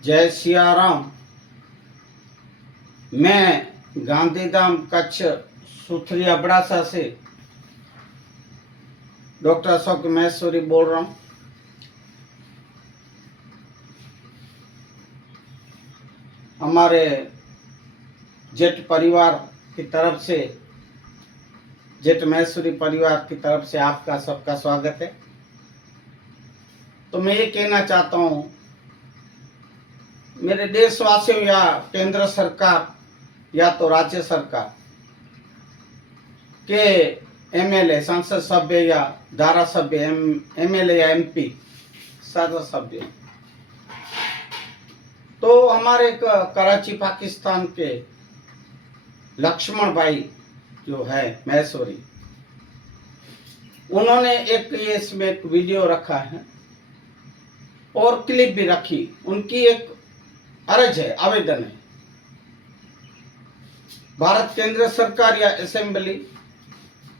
जय सियाराम। मैं गांधीधाम कच्छ सुथरी अबड़ासा से डॉक्टर अशोक महेश्वरी बोल रहा हूँ। हमारे जेठ परिवार की तरफ से, जेठ महेश्वरी परिवार की तरफ से आपका सबका स्वागत है। तो मैं ये कहना चाहता हूँ मेरे देशवासियों या केंद्र सरकार या तो राज्य सरकार के एमएलए, संसद सभ्य या धारा सभ्य, एमएलए या एमपी संसद सभ्य, तो हमारे कराची पाकिस्तान के लक्ष्मण भाई जो है महेश्वरी, उन्होंने इसमें एक वीडियो रखा है और क्लिप भी रखी। उनकी एक अर्ज है, आवेदन है, भारत केंद्र सरकार या असेंबली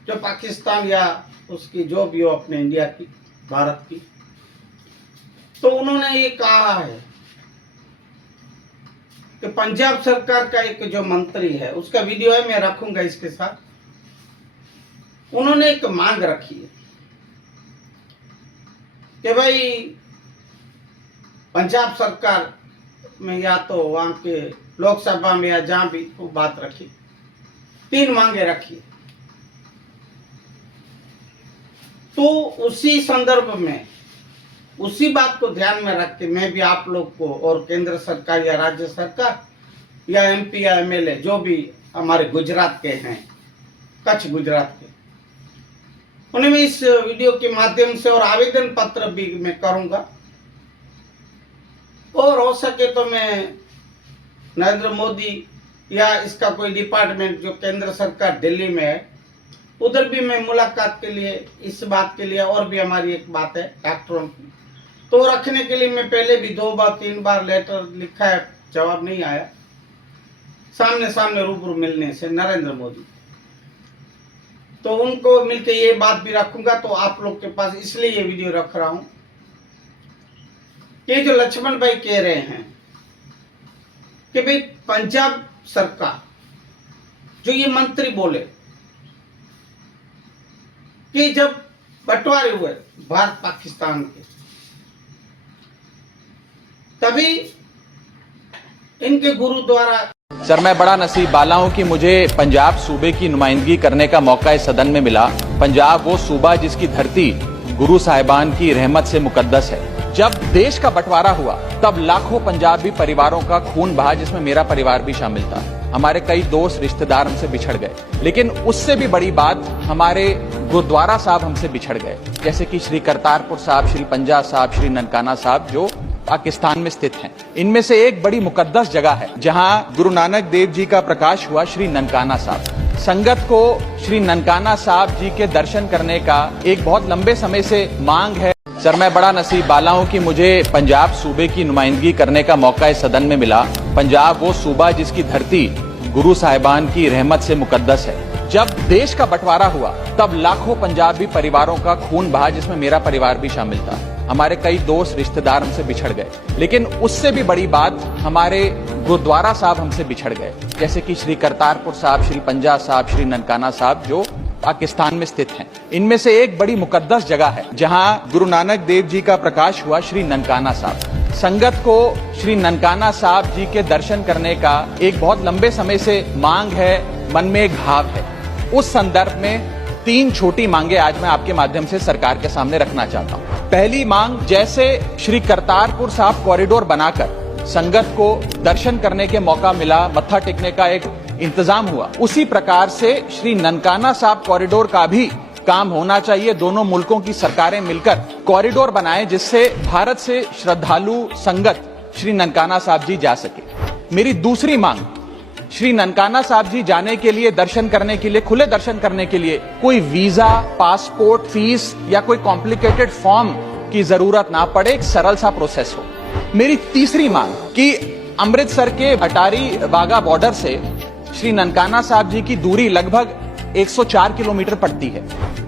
जो पाकिस्तान या उसकी जो भी हो अपने इंडिया की, भारत की, तो उन्होंने ये कहा है कि पंजाब सरकार का एक जो मंत्री है, उसका वीडियो है, मैं रखूंगा इसके साथ। उन्होंने एक मांग रखी है कि भाई पंजाब सरकार में या तो वहां के लोकसभा में या जहां भी वो बात रखी, 3 मांगे रखी। तो उसी संदर्भ में, उसी बात को ध्यान में रख के मैं भी आप लोग को और केंद्र सरकार या राज्य सरकार या एमपी या एमएलए जो भी हमारे गुजरात के हैं, कच्छ गुजरात के, उन्हें मैं इस वीडियो के माध्यम से और आवेदन पत्र भी मैं करूंगा। और हो सके तो मैं नरेंद्र मोदी या इसका कोई डिपार्टमेंट जो केंद्र सरकार दिल्ली में है, उधर भी मैं मुलाकात के लिए, इस बात के लिए, और भी हमारी एक बात है डॉक्टरों की, तो रखने के लिए मैं पहले भी 2 बार 3 बार लेटर लिखा है, जवाब नहीं आया। सामने सामने रूबरू मिलने से नरेंद्र मोदी, तो उनको मिलके ये बात भी रखूंगा। तो आप लोग के पास इसलिए ये वीडियो रख रहा हूं कि जो लक्ष्मण भाई कह रहे हैं कि भाई पंजाब सरकार जो ये मंत्री बोले कि जब बंटवारे हुए भारत पाकिस्तान के, तभी इनके गुरु द्वारा। सर, मैं बड़ा नसीब वाला हूं कि मुझे पंजाब सूबे की नुमाइंदगी करने का मौका इस सदन में मिला। पंजाब वो सूबा जिसकी धरती गुरु साहिबान की रहमत से मुकद्दस है। जब देश का बंटवारा हुआ तब लाखों पंजाबी परिवारों का खून बहा, जिसमें मेरा परिवार भी शामिल था। हमारे कई दोस्त रिश्तेदार हमसे बिछड़ गए, लेकिन उससे भी बड़ी बात, हमारे गुरुद्वारा साहब हमसे बिछड़ गए, जैसे कि श्री करतारपुर साहब, श्री पंजा साहब, श्री ननकाना साहब, जो पाकिस्तान में स्थित हैं। इनमें से एक बड़ी मुकद्दस जगह है जहां गुरु नानक देव जी का प्रकाश हुआ, श्री ननकाना साहब। संगत को श्री ननकाना साहब जी के दर्शन करने का एक बहुत लंबे समय से मांग है। सर, मैं बड़ा नसीब वाला हूं कि मुझे पंजाब सूबे की नुमाइंदगी करने का मौका इस सदन में मिला। पंजाब वो सूबा जिसकी धरती गुरु साहिबान की रहमत से मुकद्दस है। जब देश का बंटवारा हुआ तब लाखों पंजाबी परिवारों का खून बहा, जिसमें मेरा परिवार भी शामिल था। हमारे कई दोस्त रिश्तेदार हमसे बिछड़ गए, लेकिन उससे भी बड़ी बात, हमारे गुरुद्वारा साहब हमसे बिछड़ गए, जैसे कि श्री करतारपुर साहब, श्री पंजा साहब, श्री ननकाना साहब, जो पाकिस्तान में स्थित हैं। इनमें से एक बड़ी मुकद्दस जगह है जहां गुरु नानक देव जी का प्रकाश हुआ, श्री ननकाना साहब। संगत को श्री ननकाना साहब जी के दर्शन करने का एक बहुत लंबे समय से मांग है, मन में एक भाव है। उस संदर्भ में 3 छोटी मांगे आज मैं आपके माध्यम से सरकार के सामने रखना चाहता हूं। पहली मांग, जैसे श्री करतारपुर साहब कॉरिडोर बनाकर संगत को दर्शन करने के मौका मिला, मत्था टेकने का एक इंतजाम हुआ, उसी प्रकार से श्री ननकाना साहब कॉरिडोर का भी काम होना चाहिए। दोनों मुल्कों की सरकारें मिलकर कॉरिडोर बनाएं, जिससे भारत से श्रद्धालु संगत श्री ननकाना साहब जी जा सके। मेरी दूसरी मांग, श्री ननकाना साहब जी जाने के लिए, दर्शन करने के लिए, खुले दर्शन करने के लिए कोई वीजा, पासपोर्ट, फीस या कोई कॉम्प्लिकेटेड फॉर्म की जरूरत ना पड़े, एक सरल सा प्रोसेस हो। मेरी तीसरी मांग कि अमृतसर के अटारी वाघा बॉर्डर से श्री ननकाना साहब जी की दूरी लगभग 104 किलोमीटर पड़ती है।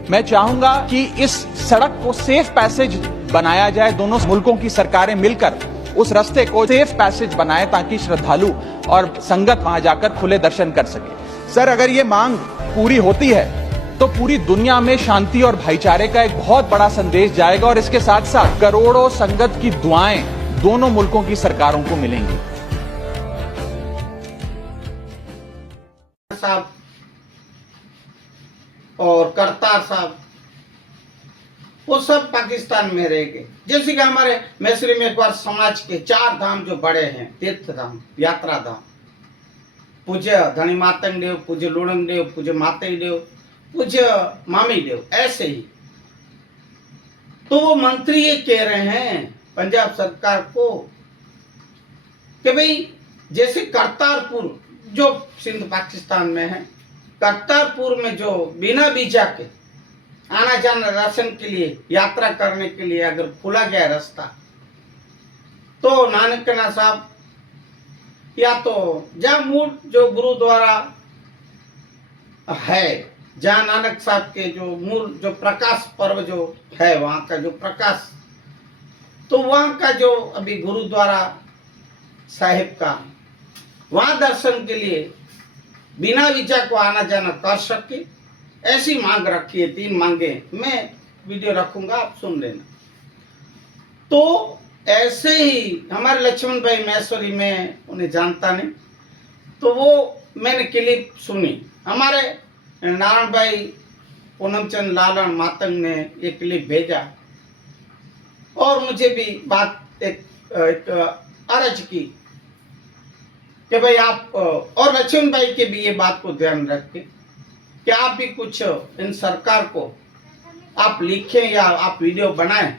मैं चाहूंगा कि इस सड़क को सेफ पैसेज बनाया जाए, दोनों मुल्कों की सरकारें मिलकर उस रास्ते को सेफ पैसेज बनाए ताकि श्रद्धालु और संगत वहां जाकर खुले दर्शन कर सके। सर, अगर ये मांग पूरी होती है तो पूरी दुनिया में शांति और भाईचारे का एक बहुत बड़ा संदेश जाएगा और इसके साथ साथ करोड़ों संगत की दुआएं दोनों मुल्कों की सरकारों को मिलेंगी। साहब और करतार साहब वो सब पाकिस्तान में रह गए। जैसे कि हमारे मैसरी मेघवार समाज के 4 धाम जो बड़े हैं, तीर्थ धाम, यात्रा धाम, पूज्य धनी मातंग देव, पूज्य लुणंग देव, पूज्य मातई देव, पूज्य मामी देव, ऐसे ही। तो वो मंत्री ये कह रहे हैं पंजाब सरकार को कि भाई जैसे करतारपुर जो सिंध पाकिस्तान में है, करतारपुर में जो बिना वीजा के आना जाना दर्शन के लिए, यात्रा करने के लिए अगर खुला गया रास्ता, तो नानकना साहब या तो जहाँ मूल जो गुरुद्वारा है, जहाँ नानक साहब के जो मूल जो प्रकाश पर्व जो है, वहाँ का जो प्रकाश, तो वहाँ का जो अभी गुरुद्वारा साहिब का, वहाँ दर्शन के लिए बिना वीजा को आना जाना कर सके, ऐसी मांग रखी है। 3 मांगे मैं वीडियो रखूंगा, आप सुन लेना। तो ऐसे ही हमारे लक्ष्मण भाई महेश्वरी, में उन्हें जानता नहीं, तो वो मैंने क्लिप सुनी। हमारे नारायण भाई पूनमचंद लालन मातंग ने ये क्लिप भेजा और मुझे भी बात एक अर्ज की कि भाई आप और लक्ष्मण भाई के भी ये बात को ध्यान रख के कि आप भी कुछ इन सरकार को आप लिखें या आप वीडियो बनाएं।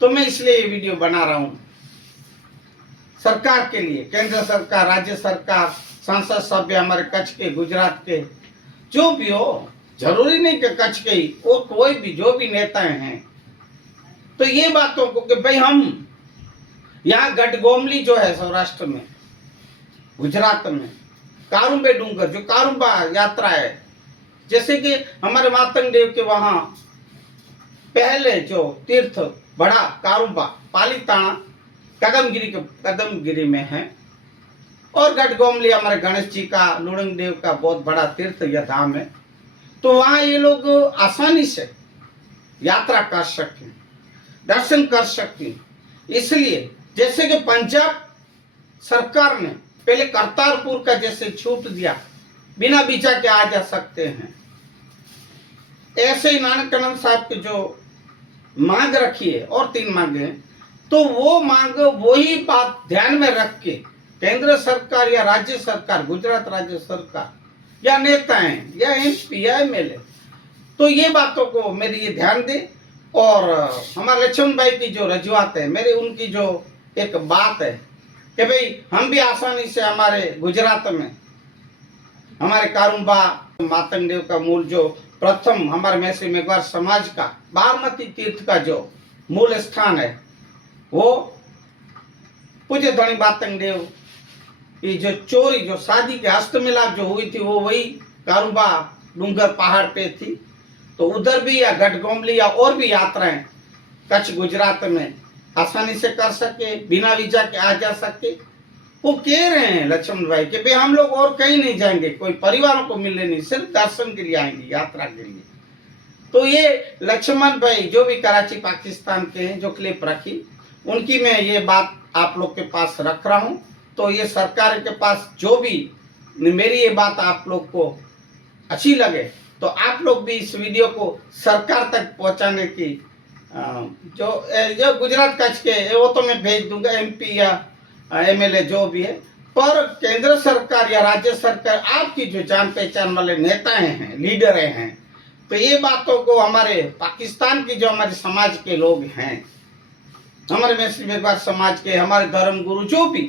तो मैं इसलिए ये वीडियो बना रहा हूं सरकार के लिए, केंद्र सरकार, राज्य सरकार, संसद सभ्य हमारे कच्छ के, गुजरात के, जो भी हो, जरूरी नहीं कि कच्छ के ही, वो कोई भी जो भी नेताएं हैं, तो ये बातों को कि भाई हम यहाँ गटगोमली जो है सौराष्ट्र में, गुजरात में, कारुंबे डूंगर जो कारुंबा यात्रा है, जैसे कि हमारे मातंग देव के वहां पहले जो तीर्थ बड़ा कारुंबा पालीताना कदमगिरी में है, और गटगोमली हमारे गणेश जी का, लुणंग देव का बहुत बड़ा तीर्थ या धाम है। तो वहां ये लोग आसानी से यात्रा कर सकते, दर्शन कर सकते। इसलिए जैसे कि पंजाब सरकार ने पहले करतारपुर का जैसे छूट दिया, बिना वीजा के आ जा सकते हैं, ऐसे ही नानकानंद साहब के जो मांग रखी है और 3 मांगे हैं, तो वो मांग वही बात ध्यान में रख के केंद्र सरकार या राज्य सरकार, गुजरात राज्य सरकार या नेताएं या एमपी या एमएलए, तो ये बातों को मेरी ये ध्यान दे। और हमारे लक्ष्मण भाई की जो रजूआत है, मेरी उनकी जो एक बात है कि भाई हम भी आसानी से हमारे गुजरात में, हमारे कारुंबा मातंग देव का मूल जो प्रथम हमारे मैसरी मेघवार समाज का बारमती तीर्थ का जो मूल स्थान है, वो पूज्य धनी मातंग देव की जो चोरी, जो शादी के हस्तमिलाप जो हुई थी, वो वही कारुंबा डूंगर पहाड़ पे थी। तो उधर भी या गटगोमली या और भी यात्राएं कच्छ गुजरात में आसानी से कर सके, बिना वीजा के आ जा सके। वो कह रहे हैं लक्ष्मण भाई कि भाई हम लोग और कहीं नहीं जाएंगे, कोई परिवारों को मिलने नहीं, सिर्फ दर्शन के लिए आएंगे, यात्रा के लिए। तो ये लक्ष्मण भाई जो भी कराची पाकिस्तान के हैं, जो क्लिप रखी, उनकी मैं ये बात आप लोग के पास रख रहा हूँ। तो ये सरकार के पास जो भी मेरी ये बात आप लोग को अच्छी लगे, तो आप लोग भी इस वीडियो को सरकार तक पहुंचाने की जो गुजरात कच्छ के, वो तो मैं भेज दूंगा, एमपी या एमएलए जो भी है, पर केंद्र सरकार या राज्य सरकार, आपकी जो जान पहचान वाले नेताएं हैं, लीडर हैं, तो ये बातों को हमारे पाकिस्तान की जो हमारे समाज के लोग हैं, हमारे मैसरी मेघवार समाज के, हमारे धर्म गुरु जो भी,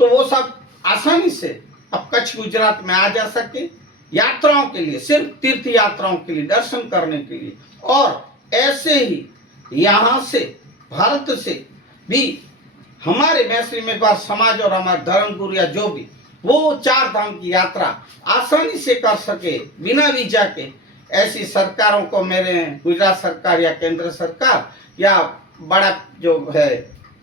तो वो सब आसानी से अब कच्छ गुजरात में आ जा सके, यात्राओं के लिए, सिर्फ तीर्थ यात्राओं के लिए, दर्शन करने के लिए। और ऐसे ही यहाँ से, भारत से भी हमारे मैसरी मेघवार समाज और हमारे धर्म गुरु या जो भी, वो 4 धाम की यात्रा आसानी से कर सके बिना वीजा के, ऐसी सरकारों को, मेरे गुजरात सरकार या केंद्र सरकार या बड़ा जो है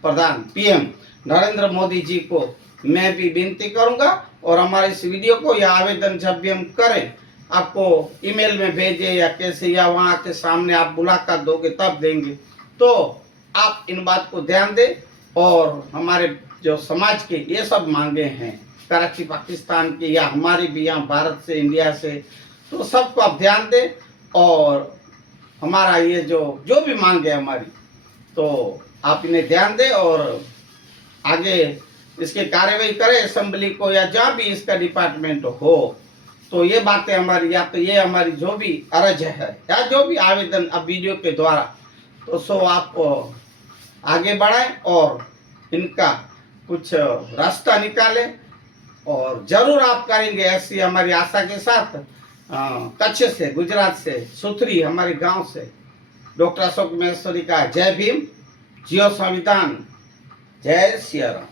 प्रधान पीएम नरेंद्र मोदी जी को मैं भी विनती करूंगा, और हमारे इस वीडियो को या आवेदन जब भी हम करें आपको ईमेल में भेजे या कैसे, या वहाँ के सामने आप मुलाकात दोगे तब देंगे, तो आप इन बात को ध्यान दें। और हमारे जो समाज के ये सब मांगे हैं कराची पाकिस्तान के या हमारी भी यहाँ भारत से इंडिया से, तो सबको आप ध्यान दें। और हमारा ये जो भी मांगे हमारी, तो आप इन्हें ध्यान दें और आगे इसकी कार्यवाही करें असेंबली को या जहाँ भी इसका डिपार्टमेंट हो। तो ये बातें हमारी, या तो ये हमारी जो भी अर्ज है या जो भी आवेदन अब वीडियो के द्वारा, तो सो आप आगे बढ़ाएं और इनका कुछ रास्ता निकालें, और जरूर आप करेंगे ऐसी हमारी आशा के साथ। कच्छ से, गुजरात से, सुथरी हमारे गांव से डॉक्टर अशोक महेश्वरी का जय भीम, जियो संविधान, जय सिया राम।